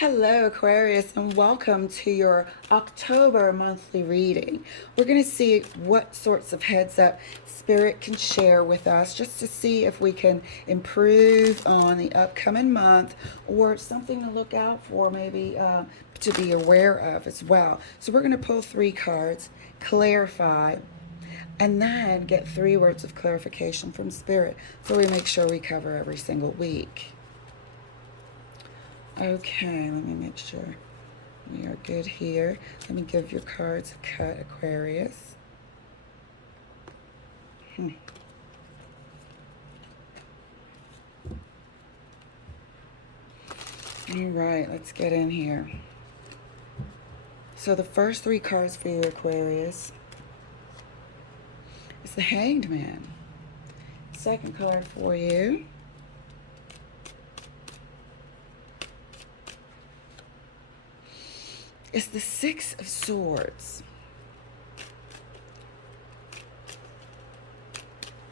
Hello, Aquarius, and welcome to your October monthly reading. We're going to see what sorts of heads up Spirit can share with us just to see if we can improve on the upcoming month or something to look out for, maybe to be aware of as well. So, we're going to pull 3 cards, clarify, and then get 3 words of clarification from Spirit so we make sure we cover every single week. Okay, let me make sure we are good here. Let me give your cards a cut, Aquarius. All right, let's get in here. So the first 3 cards for you, Aquarius, is the Hanged Man. Second card for you is the 6 of Swords.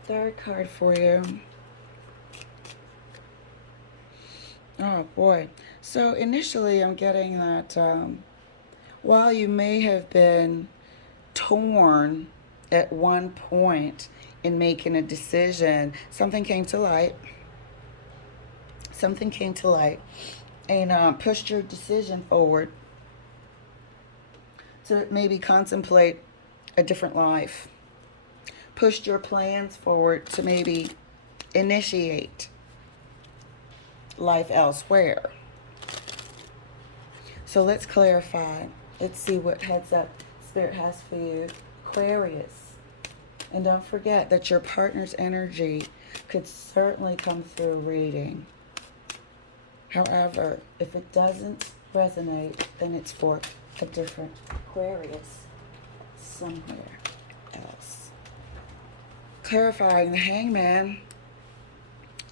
Third card for you. Oh boy. So initially I'm getting that while you may have been torn at one point in making a decision, something came to light. Something came to light and pushed your decision forward to maybe contemplate a different life. Pushed your plans forward to maybe initiate life elsewhere. So let's clarify. Let's see what heads up Spirit has for you, Aquarius. And don't forget that your partner's energy could certainly come through reading. However, if it doesn't resonate, then it's for a different Aquarius somewhere else. Clarifying the Hangman.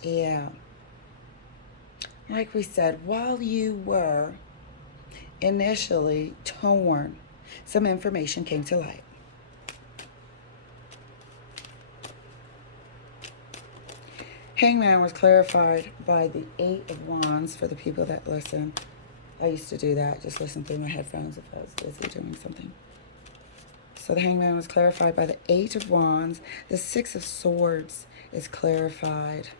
Yeah. Like we said, while you were initially torn, some information came to light. Hangman was clarified by the 8 of Wands for the people that listen. I used to do that, just listen through my headphones if I was busy doing something. So the Hangman was clarified by the 8 of Wands. The 6 of Swords is clarified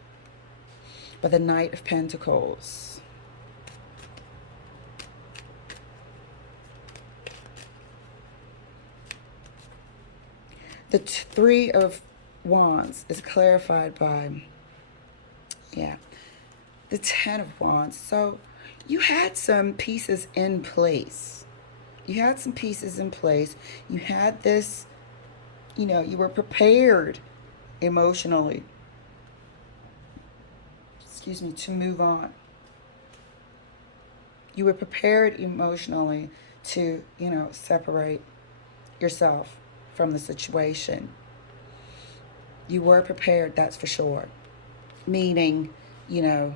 by the Knight of Pentacles. The 3 of Wands is clarified by, the 10 of Wands. So you had some pieces in place. You had some pieces in place. You had this, you were prepared emotionally, to move on. You were prepared emotionally to, separate yourself from the situation. You were prepared, that's for sure. Meaning, you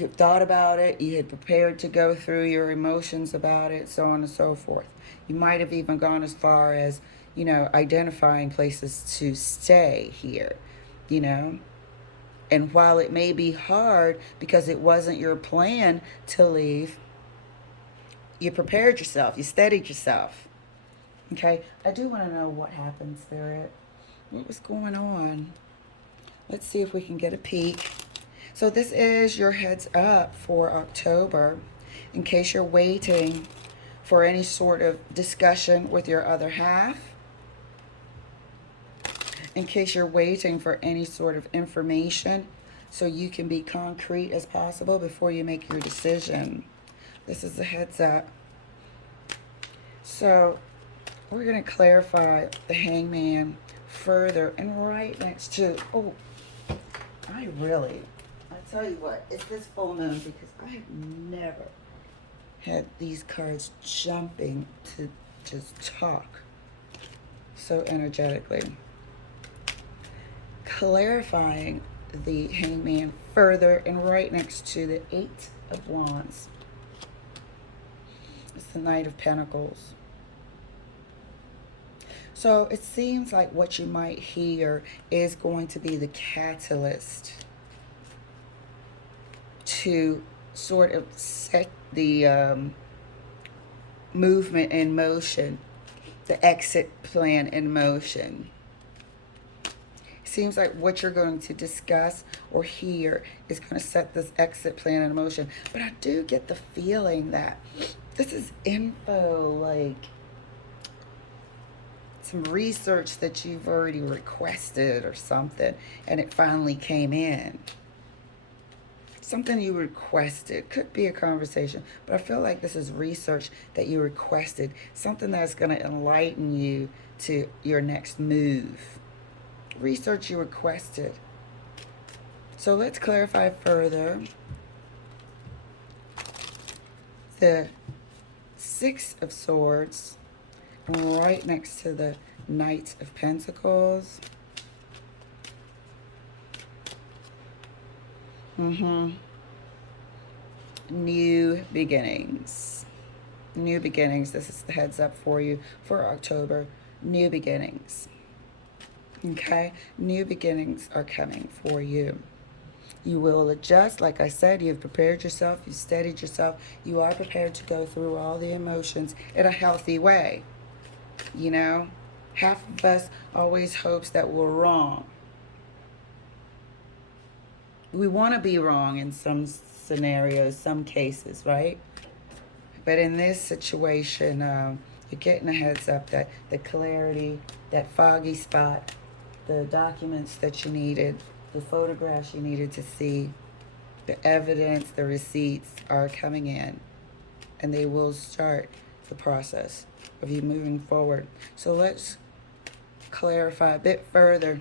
had thought about it, you had prepared to go through your emotions about it, so on and so forth. You might have even gone as far as, identifying places to stay here, And while it may be hard because it wasn't your plan to leave, you prepared yourself, you steadied yourself. Okay, I do want to know what happened, Spirit. What was going on? Let's see if we can get a peek. So this is your heads up for October. In case you're waiting for any sort of discussion with your other half. In case you're waiting for any sort of information so you can be concrete as possible before you make your decision. This is a heads up. So we're going to clarify the Hangman further, and right next to, I tell you what, it's this full moon because I have never had these cards jumping to just talk so energetically. Clarifying the Hangman further, and right next to the 8 of Wands, it's the Knight of Pentacles. So it seems like what you might hear is going to be the catalyst to sort of set the movement in motion, the exit plan in motion. Seems like what you're going to discuss or hear is going to set this exit plan in motion. But I do get the feeling that this is info, like some research that you've already requested or something, and it finally came in. Something you requested. Could be a conversation, but I feel like this is research that you requested. Something that's going to enlighten you to your next move. Research you requested. So let's clarify further. The Six of Swords, right next to the Knight of Pentacles. New beginnings. New beginnings. This is the heads up for you for October. New beginnings. Okay? New beginnings are coming for you. You will adjust. Like I said, you've prepared yourself. You've steadied yourself. You are prepared to go through all the emotions in a healthy way. You know? Half of us always hopes that we're wrong. We want to be wrong in some scenarios, some cases, right? But in this situation, you're getting a heads up that the clarity, that foggy spot, the documents that you needed, the photographs you needed to see, the evidence, the receipts are coming in. And they will start the process of you moving forward. So let's clarify a bit further.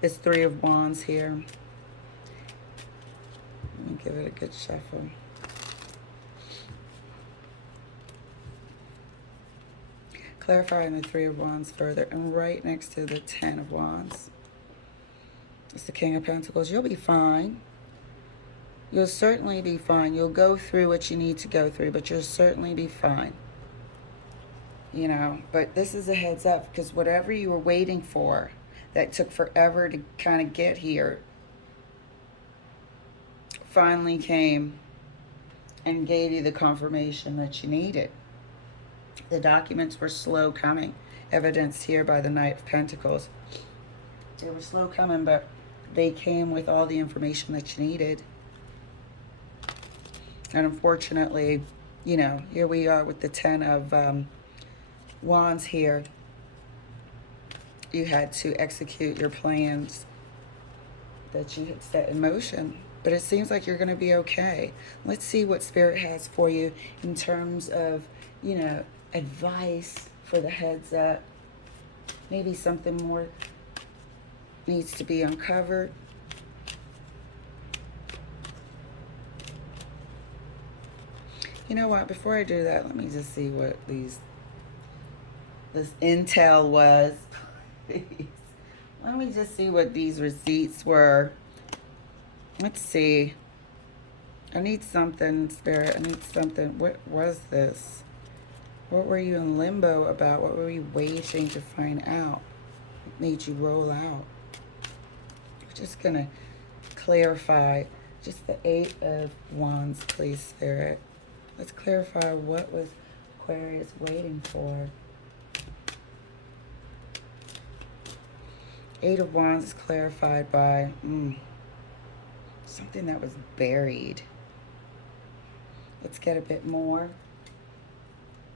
This Three of Wands here. Let me give it a good shuffle. Clarifying the Three of Wands further, and right next to the Ten of Wands. It's the King of Pentacles. You'll be fine. You'll certainly be fine. You'll go through what you need to go through, but you'll certainly be fine. You know, but this is a heads up, because whatever you were waiting for that took forever to kind of get here finally came and gave you the confirmation that you needed. The documents were slow coming, evidenced here by the Knight of Pentacles. They were slow coming, but they came with all the information that you needed. And unfortunately, you know, here we are with the Ten of Wands here. You had to execute your plans that you had set in motion. But it seems like you're going to be okay. Let's see what Spirit has for you in terms of, you know, advice for the heads up. Maybe something more needs to be uncovered. You know what? Before I do that, let me just see what this intel was. Let me just see what these receipts were. Let's see. I need something, Spirit. I need something. What was this? What were you in limbo about? What were you waiting to find out? What made you roll out? We're just going to clarify just the Eight of Wands, please, Spirit. Let's clarify what was Aquarius waiting for. Eight of Wands is clarified by something that was buried. Let's get a bit more.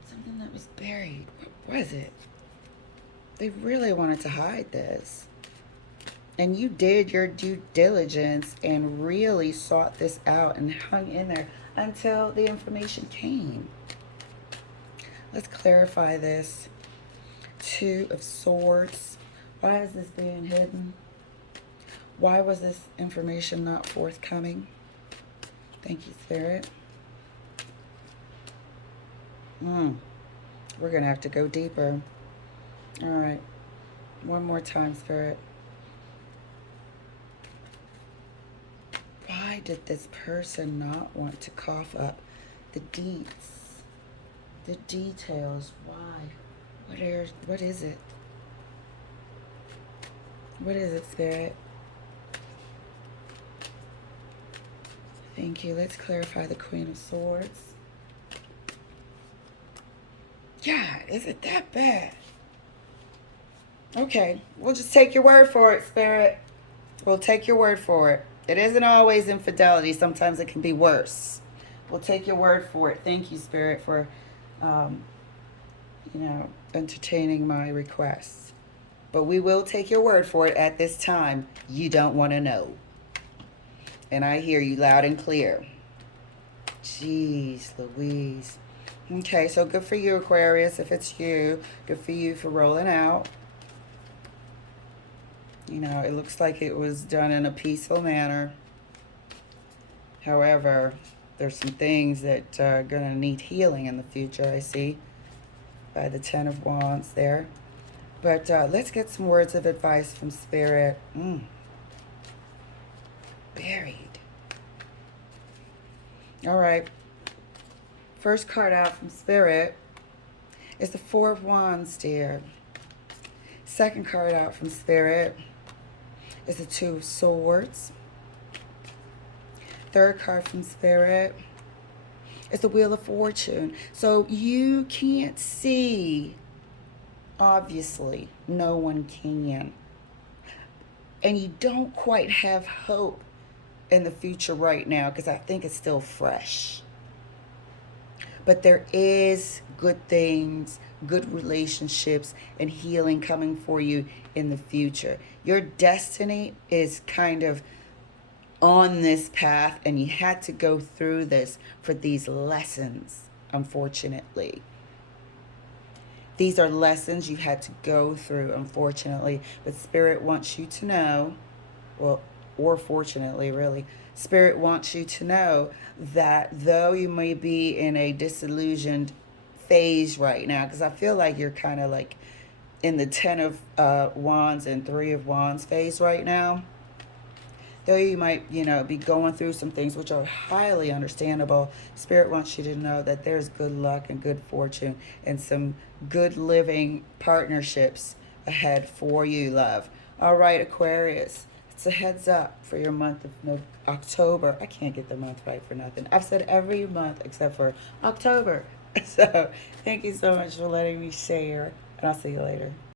Something that was buried. What was it? They really wanted to hide this. And you did your due diligence and really sought this out and hung in there until the information came. Let's clarify this. Two of Swords. Why is this being hidden? Why was this information not forthcoming? Thank you, Spirit. We're going to have to go deeper. All right. One more time, Spirit. Why did this person not want to cough up the deeds? The details. Why? What is it? What is it, Spirit? Thank you. Let's clarify the Queen of Swords. God, is it that bad? Okay, we'll just take your word for it, Spirit. We'll take your word for it. It isn't always infidelity. Sometimes it can be worse. We'll take your word for it. Thank you, Spirit, for, entertaining my requests. But we will take your word for it at this time. You don't want to know. And I hear you loud and clear. Jeez Louise. Okay, so good for you, Aquarius, if it's you. Good for you for rolling out. You know, it looks like it was done in a peaceful manner. However, there's some things that are going to need healing in the future, I see, by the Ten of Wands there. But let's get some words of advice from Spirit. Buried. All right. First card out from Spirit is the Four of Wands, dear. Second card out from Spirit is the Two of Swords. Third card from Spirit is the Wheel of Fortune. So you can't see, obviously, no one can. And you don't quite have hope in the future right now because I think it's still fresh. But there is good things, good relationships, and healing coming for you in the future. Your destiny is kind of on this path, and you had to go through this for these lessons, unfortunately. These are lessons you had to go through, unfortunately. But Spirit wants you to know, well, or fortunately, really, Spirit wants you to know that though you may be in a disillusioned phase right now, because I feel like you're kind of like in the Ten of Wands and Three of Wands phase right now, though you might, be going through some things which are highly understandable, Spirit wants you to know that there's good luck and good fortune and some good living partnerships ahead for you, love. All right, Aquarius. It's a heads up for your month of October. I can't get the month right for nothing. I've said every month except for October. So thank you so much for letting me share, and I'll see you later.